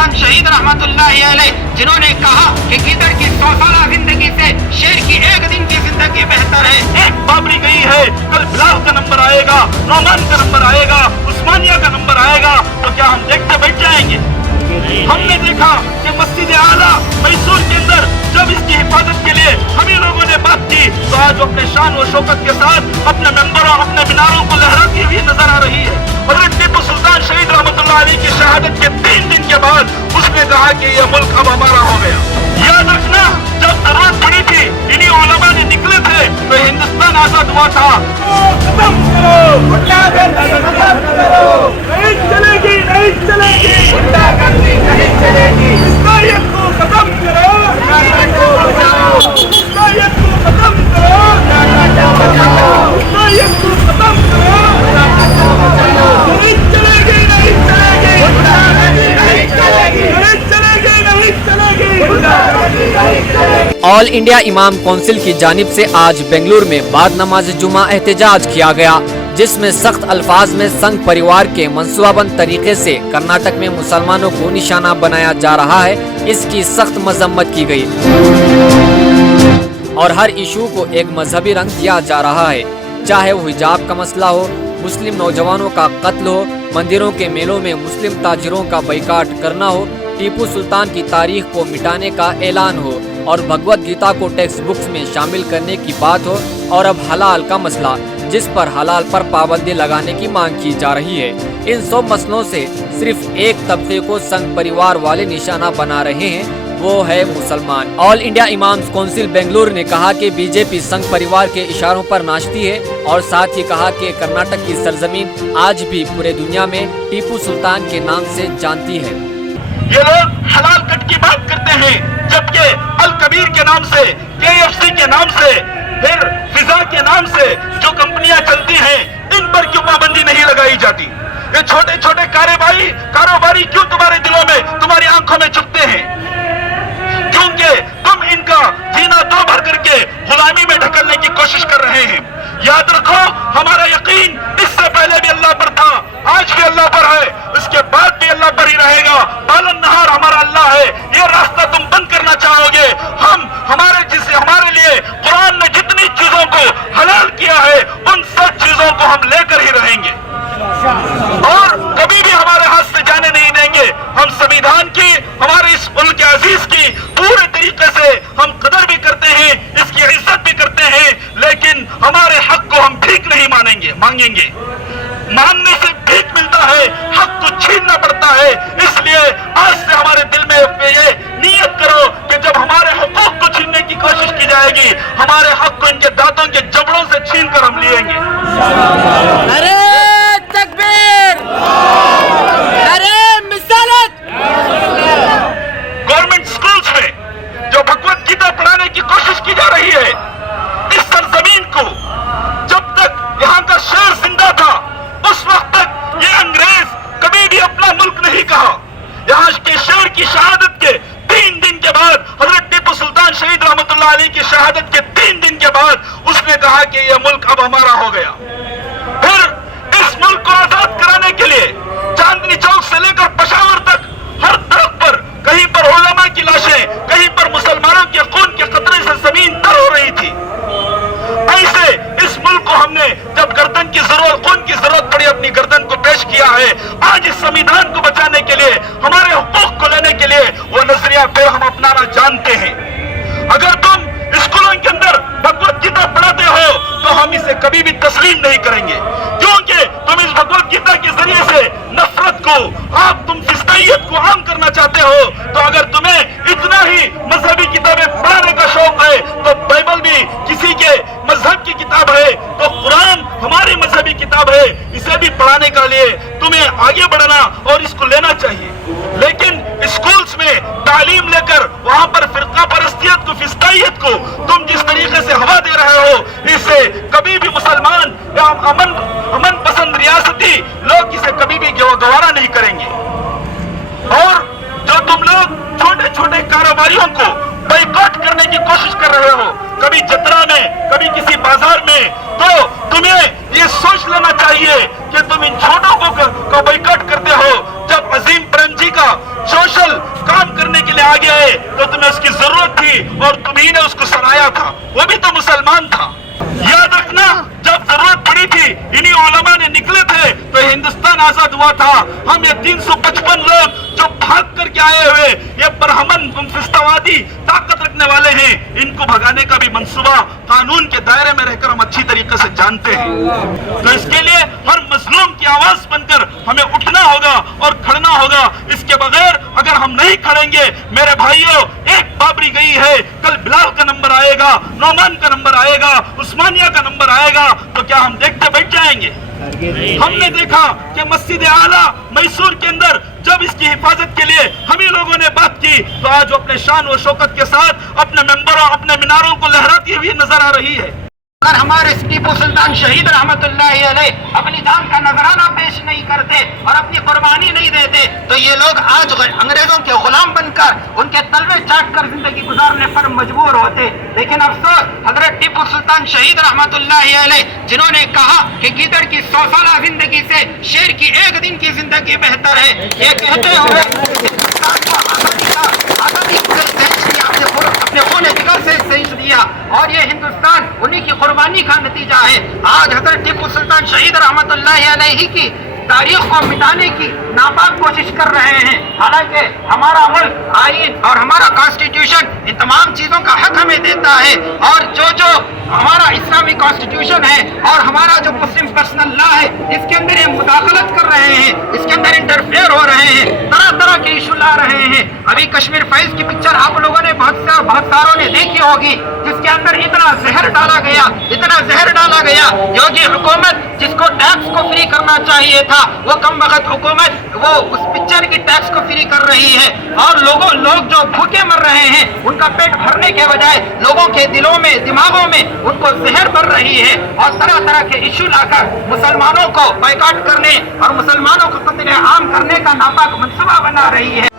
सुल्तान शहीद रहमतुल्लाहि अलैह, जिन्होंने कहा कि गिदड़ की 100 साल जिंदगी से शेर की एक दिन की जिंदगी बेहतर है। एक बाबरी गई है, कल बिलाल का नंबर आएगा, नौमान का नंबर आएगा, उस्मानिया का नंबर आएगा, तो क्या हम देखते बैठ जाएंगे? हमने देखा कि मस्जिद आला मैसूर के अंदर जब इसकी हिफाजत के लिए हम ही लोगों ने बात की, तो आज अपने शान और शौकत के साथ अपने मेंबरों, अपने मीनारों को लहराती हुई नजर आ रही है। हज़रत टीपू सुल्तान शहीद रहमतुल्लाह अलैह की शहादत के 3 दिन के बाद उसने कहा कि यह मुल्क अब हमारा हो गया। याद रखना, जब जरूरत पड़ी थी इन्हीं उलमा ने निकले थे तो हिंदुस्तान आजाद हुआ था। खत्म करो, नहीं चलेगी, नहीं चलेगी, गुंडागर्दी नहीं चलेगी। इस्लाहियत को खत्म करो, इस्लाहियत को खत्म करो, इस्लाहियत को खत्म करो, नहीं चलेगी, नहीं चलेगी, गुंडागर्दी नहीं चलेगी, नहीं चलेगी, नहीं चलेगी, गुंडागर्दी नहीं चलेगी। ऑल इंडिया इमाम कौंसिल की जानिब से आज बेंगलुरु में बाद नमाज जुमा एहतजाज किया गया, जिसमें सख्त अल्फाज में संघ परिवार के मंसूबाबंद तरीके से कर्नाटक में मुसलमानों को निशाना बनाया जा रहा है, इसकी सख्त मजम्मत की गई और हर इशू को एक मजहबी रंग दिया जा रहा है, चाहे वो हिजाब का मसला हो, मुस्लिम नौजवानों का कत्ल हो, मंदिरों के मेलों में मुस्लिम ताजिरों का बाइकाट करना हो, टीपू सुल्तान की तारीख को मिटाने का ऐलान हो और भगवत गीता को टेक्स्ट बुक्स में शामिल करने की बात हो, और अब हलाल का मसला, जिस पर हलाल पर पाबंदी लगाने की मांग की जा रही है। इन सब मसलों से सिर्फ एक तबके को संघ परिवार वाले निशाना बना रहे हैं, वो है मुसलमान। All India imams council Bengaluru ने कहा कि बीजेपी संघ परिवार के इशारों पर नाचती है और साथ ही कहा कि कर्नाटक की सरजमीन आज भी पूरे दुनिया में टीपू सुल्तान के नाम से जानती है। ये लोग हलाल कट की बात करते हैं, जबकि अल कबीर के नाम से, KFC के नाम से, फिर फिजा के नाम से जो कंपनियां चलती हैं, इन पर क्यों पाबंदी नहीं लगाई जाती? ये छोटे छोटे कारोबारी क्यों तुम्हारे दिलों में, तुम्हारी आंखों में चुभते हैं? क्योंकि तुम इनका जीना दो भर करके गुलामी में ढकलने की कोशिश कर रहे हैं। याद रखो, हमारा यकीन इससे पहले भी अल्लाह पर था, आज भी अल्लाह पर है, इसके बाद भी अल्लाह पर ही रहेगा। पालन नहार हमारा अल्लाह है। ये रास्ता तुम बंद करना चाहोगे, हमारे लिए कुरान ने जितनी चीजों को हलाल किया है, उन सब चीजों को हम लेकर ही रहेंगे और कभी भी हमारे हाथ से जाने नहीं देंगे। हम संविधान की, हमारे इस मुल्क अजीज की पूरे तरीके से हम कदर भी करते हैं, इसकी इज्जत भी करते हैं, लेकिन हमारे हक को हम भीख नहीं मांगेंगे। मांगने से भीख मिलता है, हक को छीनना पड़ता है। इसलिए आज से हमारे दिल में ये नियत करो कि जब हमारे हुकूक को छीनने की कोशिश की जाएगी, हमारे हक को इनके दांतों के जबड़ों से छीन कर हम लेंगे। अरे तकबीर, अरे मिसालत। गवर्नमेंट स्कूल्स में जो भगवत गीता पढ़ाने की कोशिश की जा रही है, इस सरजमीन को जब तक यहाँ का शेर जिंदा था, उस वक्त तक ये अंग्रेज कभी भी अपना मुल्क नहीं कहा। यहाँ के शेर की शहादत के 3 दिन के बाद, हजरत टीपू सुल्तान शहीद रहमतुल्लाह अलैह की शहादत के 3 दिन के बाद उसने कहा कि यह मुल्क अब हमारा हो गया। फिर इस मुल्क को आजाद कराने के लिए चांदनी चौक से लेकर पेशावर तक हर तरफ पर, कहीं पर उलमा की लाशें, कहीं पर मुसलमानों के खून के कतरे से जमीन तर हो रही थी। ऐसे इस मुल्क को हमने जब गर्दन की जरूरत, खून की जरूरत पड़ी, अपनी गर्दन को पेश किया है। आज इस संविधान को बचाने के लिए, हमारे हुकूक को लेने के लिए वो नजरिया फिर हम अपनाना जानते हैं। अगर तुम स्कूलों के अंदर भगवत गीता पढ़ाते हो तो हम इसे कभी भी तस्लीम नहीं करेंगे, क्योंकि तुम इस भगवत गीता के जरिए से नफरत को, तुम फिस्ताइयत को आम करना चाहते हो। तो अगर तुम्हें इतना ही मजहबी किताबें पढ़ाने का शौक है, तो बाइबल भी किसी के मजहब की किताब है, तो कुरान हमारी मजहबी किताब है, इसे भी पढ़ाने के लिए तुम्हें आगे बढ़ना और इसको लेना चाहिए। लेकिन स्कूल्स में तालीम लेकर वहां पर फिरका परस्तियत को, फिस्ताइयत को तुम जिस तरीके से हवा दे रहे हो, इससे कभी भी मुसलमान या अमन पसंद रियासती लोग इसे कभी भी गवारा नहीं करेंगे। और जो तुम लोग छोटे छोटे कारोबारियों को बाइकआउट करने की कोशिश कर रहे हो, कभी जतरा में, कभी किसी बाजार में, तो तुम्हें ये सोच लेना चाहिए कि तुम इन छोटों को बाइकआउट करते हो, जब अजीम प्रेम जी का सोशल हुआ था। हम ये 355 लोग जो भाग करके आए हुए ये ब्राह्मण फिस्तावादी ताकत रखने वाले हैं, इनको भगाने का भी मंसूबा कानून के दायरे में रहकर हम अच्छी तरीके से जानते हैं। तो इसके लिए हर मजलूम की आवाज बनकर हमें उठना होगा और खड़ना होगा। इसके बगैर अगर हम नहीं खड़ेंगे मेरे भाइयों, एक बाबरी गई है, कल बिलाल का नंबर आएगा, नौमान का नंबर आएगा, उस्मानिया का नंबर आएगा, तो क्या हम देखते बैठ जाएंगे? हमने देखा कि मस्जिद आला मैसूर के अंदर जब इसकी हिफाजत के लिए हम ही लोगों ने बात की तो आज वो अपने शान और शौकत के साथ अपने मेंबरों, अपने मीनारों को लहराती हुई नजर आ रही है। अगर हमारे टीपू सुल्तान शहीद रहमतुल्लाहि अलैह अपनी जान का नजराना पेश नहीं करते और अपनी कुर्बानी नहीं देते तो ये लोग आज अंग्रेजों के गुलाम बनकर उनके तलवे चाट कर जिंदगी गुजारने पर मजबूर होते। लेकिन अफसोस हजरत टीपू सुल्तान शहीद रहमतुल्लाहि अलैह जिन्होंने कहा कि गीदड़ की 100 साला जिंदगी से शेर की एक दिन की जिंदगी बेहतर है, ये कहते हुए हिंदुस्तान को आजादी अपने खून जिगर से शहीद दिया और ये हिंदुस्तान उन्हीं की कुर्बानी का नतीजा है। आज हजरत टीपू सुल्तान शहीद रहमतुल्लाहि अलैहि की तारीख को मिटाने की नापाक कोशिश कर रहे हैं। हालांकि हमारा मुल्क, आईन और हमारा कॉन्स्टिट्यूशन इन तमाम चीजों का हक हमें देता है और जो हमारा इस्लामी कॉन्स्टिट्यूशन है और हमारा जो मुस्लिम पर्सनल लॉ है इसके अंदर ये मुदाखलत कर रहे हैं, इसके अंदर इंटरफेयर हो रहे हैं, तरह तरह के इशू ला रहे हैं। अभी कश्मीर फाइल्स की पिक्चर आप लोगों ने बहुत सारों ने देखी होगी जिसके अंदर इतना जहर डाला गया। योगी हुकूमत जिसको टैक्स को फ्री करना चाहिए था वो कम वक्त हुकूमत वो उस पिक्चर की टैक्स को फ्री कर रही है और लोग जो भूखे मर रहे हैं उनका पेट भरने के बजाय लोगों के दिलों में, दिमागों में उनको जहर भर रही है और तरह तरह के इशू लाकर मुसलमानों को बाइकाट करने और मुसलमानों को कत्ले आम करने का नापाक मंसूबा बना रही है।